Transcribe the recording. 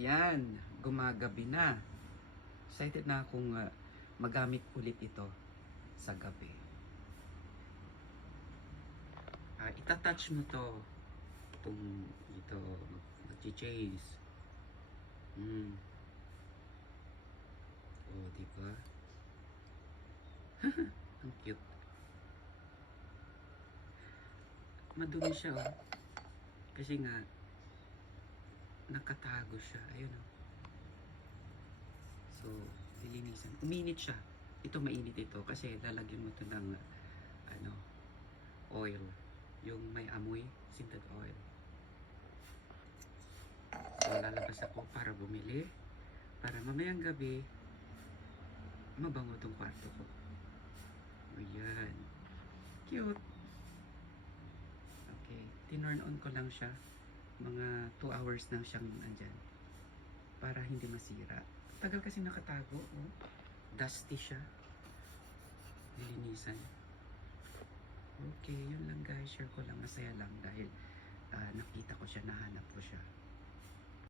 Ayan, gumagabi na. Excited na akong magamit ulit ito sa gabi. Itatouch mo to. Ito, mag-chase. Oh, diba? Ang cute. Madumi siya, oh. Kasi nga, nakatago siya. Ayun, oh. So, lilinisan. Uminit siya. Ito, mainit ito. Kasi lalagyan mo ito ng, oil. Yung may amoy, scented oil. So, lalabas ako para bumili. Para mamayang gabi, mabango tong kwarto ko. Ayan. Cute. Okay. Tinurn on ko lang siya. Mga 2 hours na siyang andyan. Para hindi masira. Tagal kasi nakatago. Oh. Dusty siya. Lilinisan. Okay, yun lang guys. Share ko lang. Masaya lang dahil nakita ko siya, nahanap ko siya.